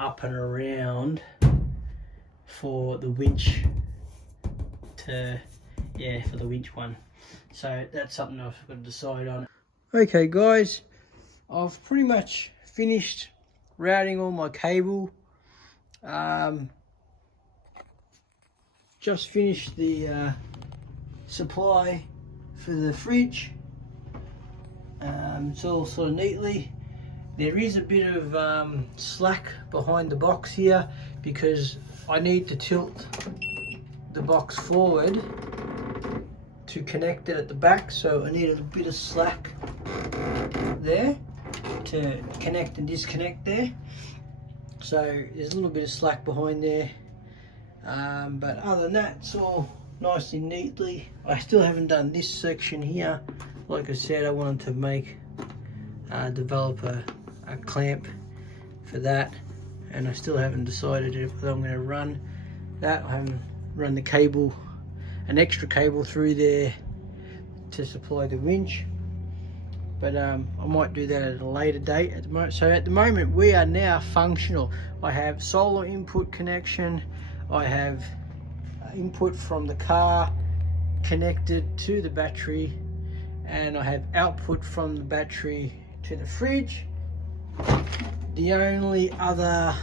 up and around for the winch for the winch one. So that's something I've got to decide on. Okay guys, I've pretty much finished routing all my cable. Just finished the supply for the fridge. It's all sort of neatly. There is a bit of slack behind the box here because I need to tilt the box forward to connect it at the back, so I need a bit of slack there to connect and disconnect there. So there's a little bit of slack behind there, but other than that, it's all nice and neatly. I still haven't done this section here. Like I said, I wanted to develop a clamp for that, and I still haven't decided if I'm going to run that. I haven't run the cable, an extra cable through there to supply the winch, but I might do that at a later date. At the moment, so at the moment we are now functional. I have solar input connection, I have input from the car connected to the battery, and I have output from the battery to the fridge. The only other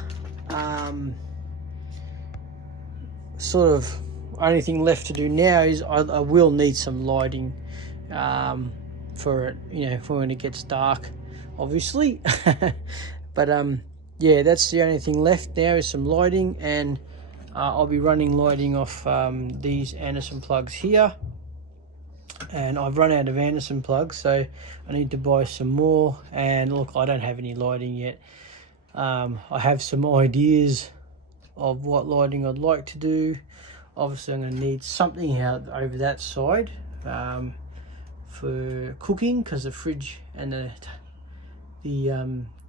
only thing left to do now is I will need some lighting for it, you know, for when it gets dark, obviously. But yeah, that's the only thing left now is some lighting, and I'll be running lighting off these Anderson plugs here, and I've run out of Anderson plugs, so I need to buy some more. And look, I don't have any lighting yet. I have some ideas of what lighting I'd like to do. Obviously I'm going to need something out over that side for cooking, because the fridge and the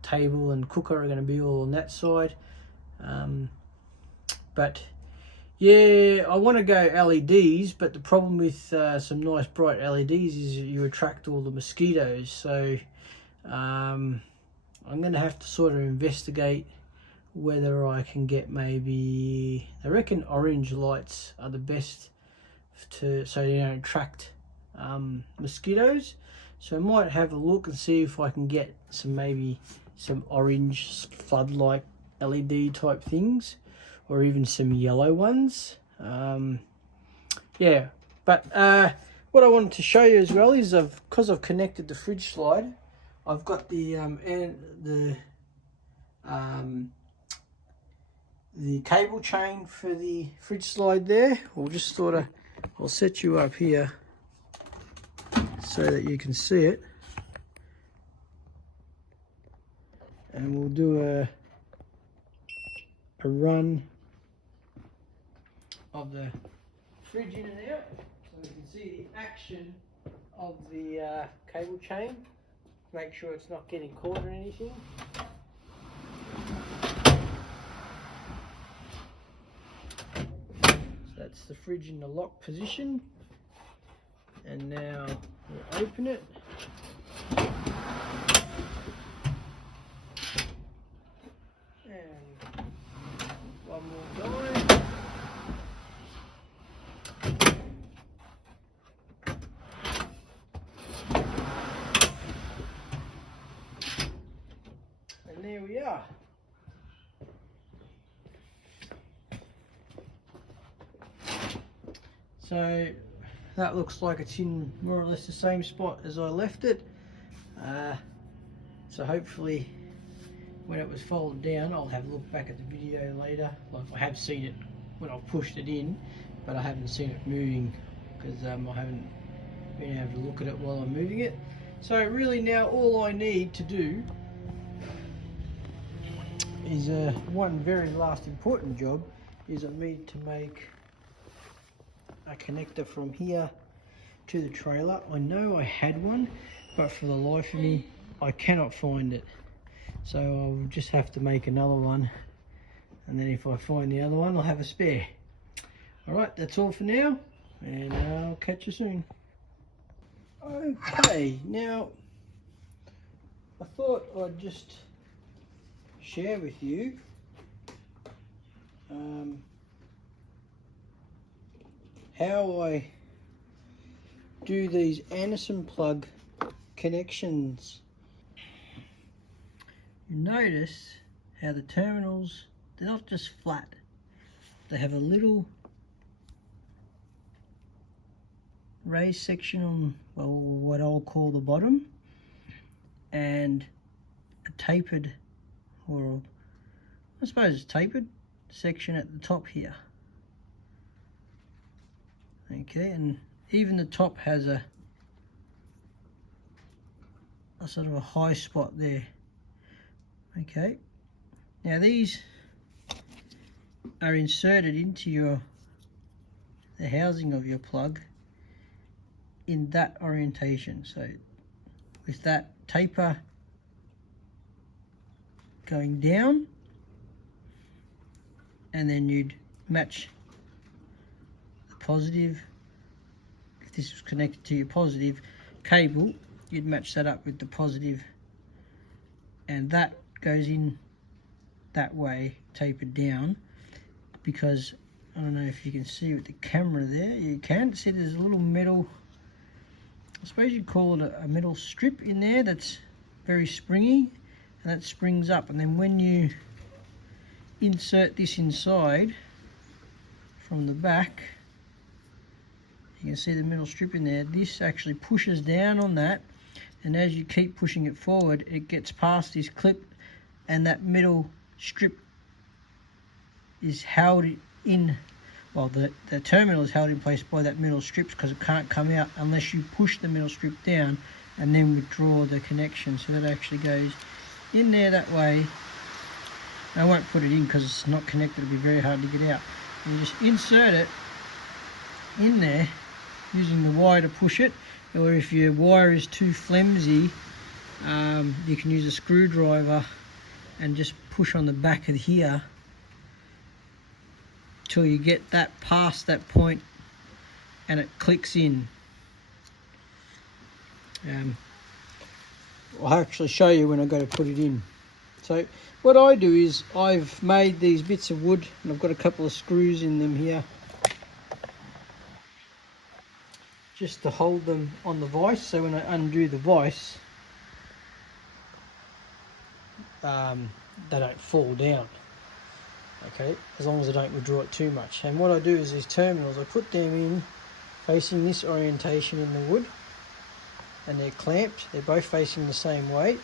table and cooker are going to be all on that side. But yeah, I want to go LEDs, but the problem with some nice bright LEDs is you attract all the mosquitoes. So I'm going to have to sort of investigate whether I can get, maybe, I reckon orange lights are the best so you don't attract mosquitoes. So I might have a look and see if I can get maybe some orange floodlight LED type things, or even some yellow ones. Yeah, but what I wanted to show you as well is, because I've connected the fridge slide, I've got the cable chain for the fridge slide there. We'll just sort of, I'll set you up here so that you can see it, and we'll do a run of the fridge in and out so we can see the action of the cable chain. Make sure it's not getting caught or anything. So that's the fridge in the lock position, and now we'll open it. And one more time. And there we are. So that looks like it's in more or less the same spot as I left it. So hopefully when it was folded down, I'll have a look back at the video later. Like, I have seen it when I've pushed it in, but I haven't seen it moving because I haven't been able to look at it while I'm moving it. So really now all I need to do is one very last important job is I need to make a connector from here to the trailer. I know I had one, but for the life of me I cannot find it, so I'll just have to make another one, and then if I find the other one I'll have a spare. Alright, that's all for now, and I'll catch you soon. Okay, now I thought I'd just share with you how I do these Anderson plug connections. You notice how the terminals, they're not just flat, they have a little raised section on, well, what I'll call the bottom, and a tapered, or I suppose it's tapered section at the top here. Okay, and even the top has a sort of a high spot there. Okay, now these are inserted into the housing of your plug in that orientation. So with that taper going down, and then you'd match the positive. If this was connected to your positive cable, you'd match that up with the positive, and that goes in that way, tapered down, because I don't know if you can see with the camera there, you can see there's a little metal, I suppose you'd call it a metal strip in there that's very springy, and that springs up, and then when you insert this inside from the back, you can see the metal strip in there, this actually pushes down on that, and as you keep pushing it forward, it gets past this clip, and that metal strip is held in, well, the terminal is held in place by that metal strip because it can't come out unless you push the metal strip down and then withdraw the connection. So that actually goes in there that way. I won't put it in because it's not connected, it'll be very hard to get out. You just insert it in there using the wire to push it, or if your wire is too flimsy, you can use a screwdriver and just push on the back of here till you get that past that point and it clicks in. I'll actually show you when I go to put it in. So what I do is I've made these bits of wood, and I've got a couple of screws in them here just to hold them on the vise, so when I undo the vise they don't fall down, okay, as long as I don't withdraw it too much. And what I do is these terminals, I put them in facing this orientation in the wood, and they're clamped, they're both facing the same way,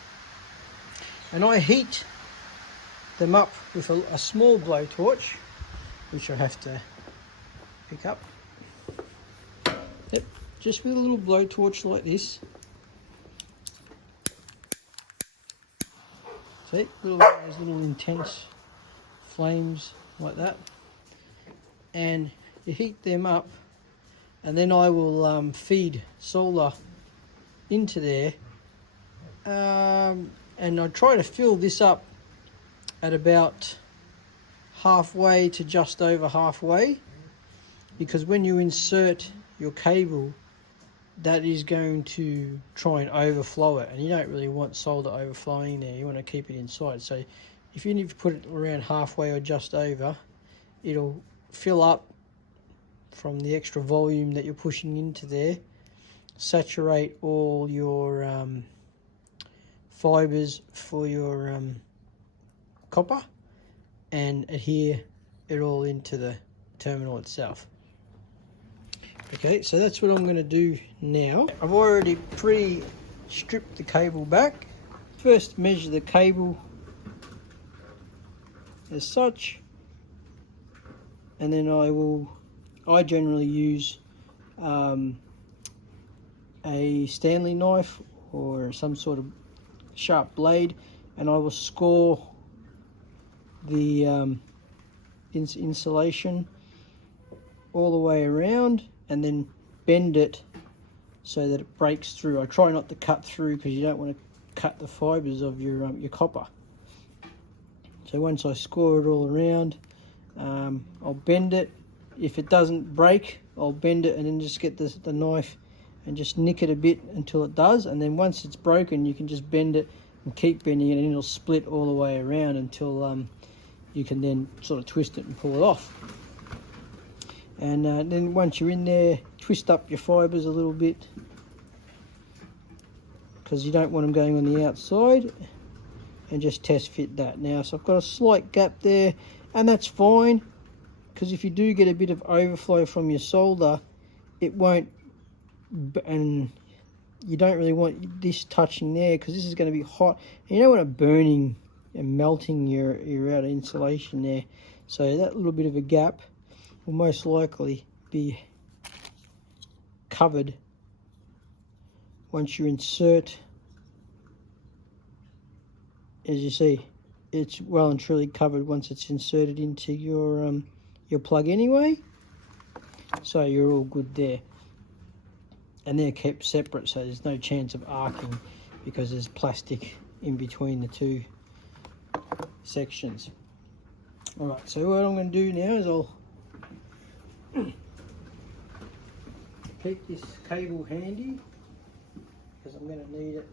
and I heat them up with a small blowtorch, which I have to pick up. Yep, just with a little blowtorch like this. See, those little intense flames like that, and you heat them up, and then I will feed solder into there, and I try to fill this up at about halfway to just over halfway, because when you insert your cable, that is going to try and overflow it, and you don't really want solder overflowing there, you want to keep it inside. So if you need to put it around halfway or just over, it'll fill up from the extra volume that you're pushing into there, saturate all your fibers for your copper, and adhere it all into the terminal itself. Okay, so that's what I'm going to do now. I've already pre-stripped the cable back. First measure the cable as such, and then I will I generally use a Stanley knife or some sort of sharp blade, and I will score the insulation all the way around and then bend it so that it breaks through. I try not to cut through because you don't want to cut the fibres of your copper. So once I score it all around, I'll bend it. If it doesn't break, I'll bend it and then just get the knife and just nick it a bit until it does, and then once it's broken you can just bend it and keep bending it, and it'll split all the way around until you can then sort of twist it and pull it off. And then once you're in there, twist up your fibres a little bit because you don't want them going on the outside, and just test fit that. Now, so I've got a slight gap there, and that's fine because if you do get a bit of overflow from your solder, it won't, and you don't really want this touching there because this is going to be hot, and you don't want it burning and melting your outer insulation there. So that little bit of a gap will most likely be covered once you insert. As you see, it's well and truly covered once it's inserted into your plug anyway, so you're all good there. And they're kept separate, so there's no chance of arcing because there's plastic in between the two sections. All right, so what I'm going to do now is I'll keep this cable handy because I'm going to need it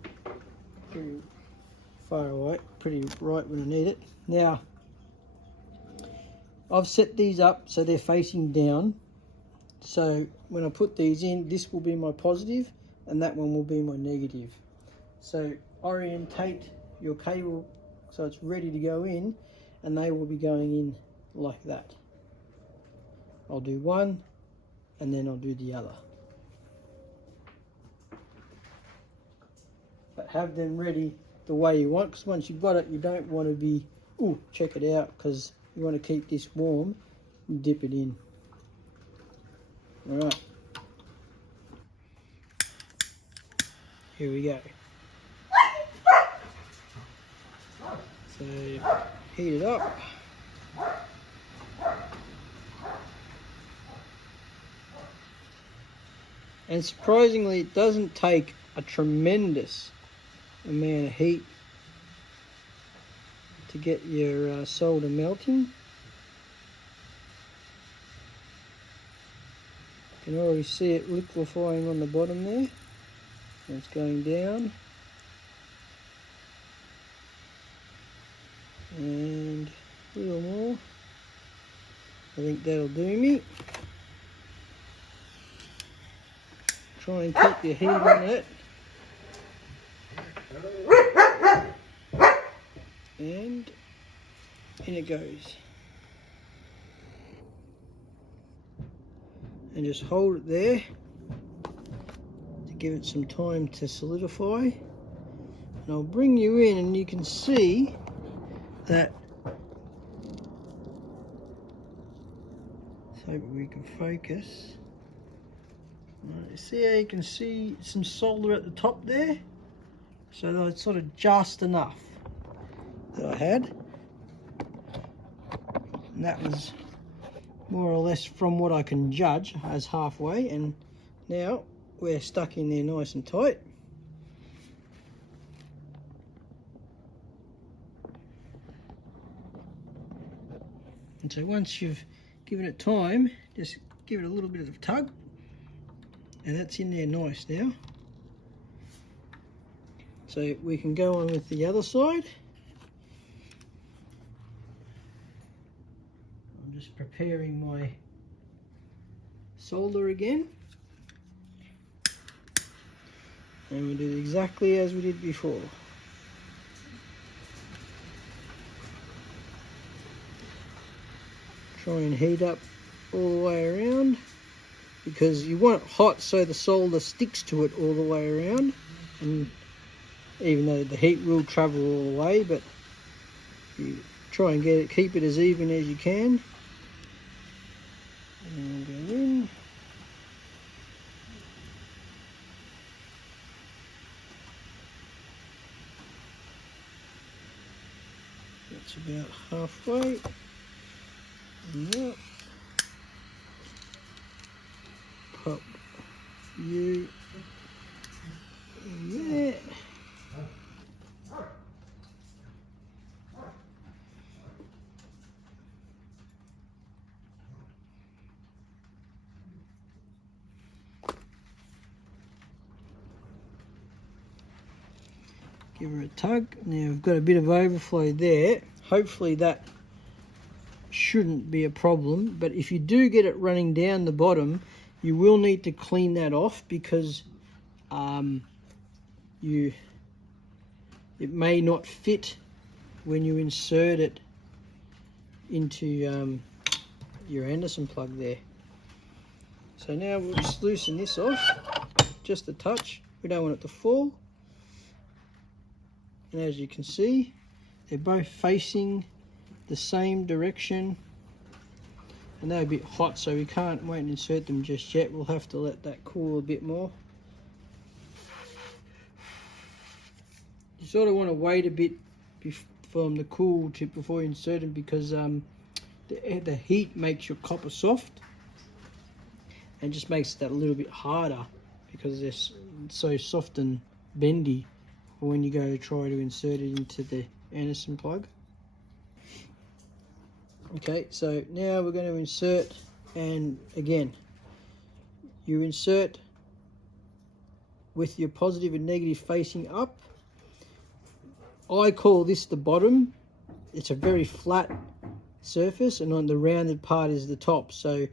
pretty far away, pretty right when I need it. Now, I've set these up so they're facing down. So when I put these in, this will be my positive and that one will be my negative. So orientate your cable so it's ready to go in, and they will be going in like that. I'll do one and then I'll do the other. But have them ready the way you want, because once you've got it, you don't want to be, ooh, check it out, because you want to keep this warm and dip it in. All right, here we go. So heat it up. And surprisingly, it doesn't take a tremendous amount of heat to get your solder melting. You can already see it liquefying on the bottom there. And it's going down. And a little more. I think that'll do me. Try and keep your heat on it. And in it goes. And just hold it there to give it some time to solidify. And I'll bring you in and you can see that, so we can focus. See how you can see some solder at the top there? So that it's sort of just enough that I had. And that was more or less from what I can judge as halfway, and now we're stuck in there nice and tight. And so once you've given it time, just give it a little bit of a tug, and that's in there nice now. So we can go on with the other side. I'm just preparing my solder again. And we'll do exactly as we did before. Try and heat up all the way around, because you want it hot so the solder sticks to it all the way around, and even though the heat will travel all the way, but you try and keep it as even as you can. And go in. That's about halfway. And that. Pop you in there. Give her a tug. Now we've got a bit of overflow there. Hopefully that shouldn't be a problem, but if you do get it running down the bottom, you will need to clean that off because it may not fit when you insert it into your Anderson plug there. So now we'll just loosen this off, just a touch. We don't want it to fall. And as you can see, they're both facing the same direction, and they're a bit hot, so we won't insert them just yet. We'll have to let that cool a bit more. You sort of want to wait a bit from the cool tip before you insert them, because the heat makes your copper soft and just makes that a little bit harder because they're so soft and bendy when you go to try to insert it into the Anderson plug. Okay, so now we're going to insert, and again, you insert with your positive and negative facing up. I call this the bottom. It's a very flat surface, and on the rounded part is the top. So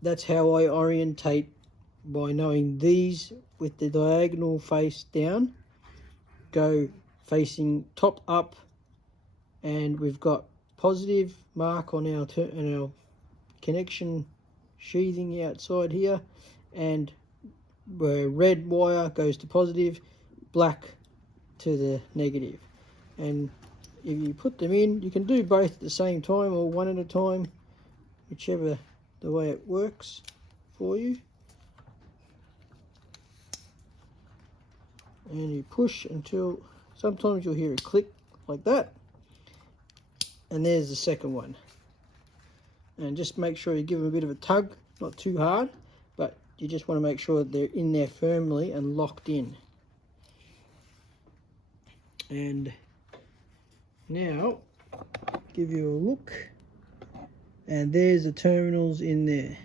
that's how I orientate, by knowing these with the diagonal face down go facing top up, and we've got positive mark on our connection sheathing outside here, and where red wire goes to positive, black to the negative. And if you put them in, you can do both at the same time or one at a time, whichever the way it works for you. And you push until sometimes you'll hear a click like that, and there's the second one. And just make sure you give them a bit of a tug, not too hard, but you just want to make sure that they're in there firmly and locked in. And now give you a look, and there's the terminals in there.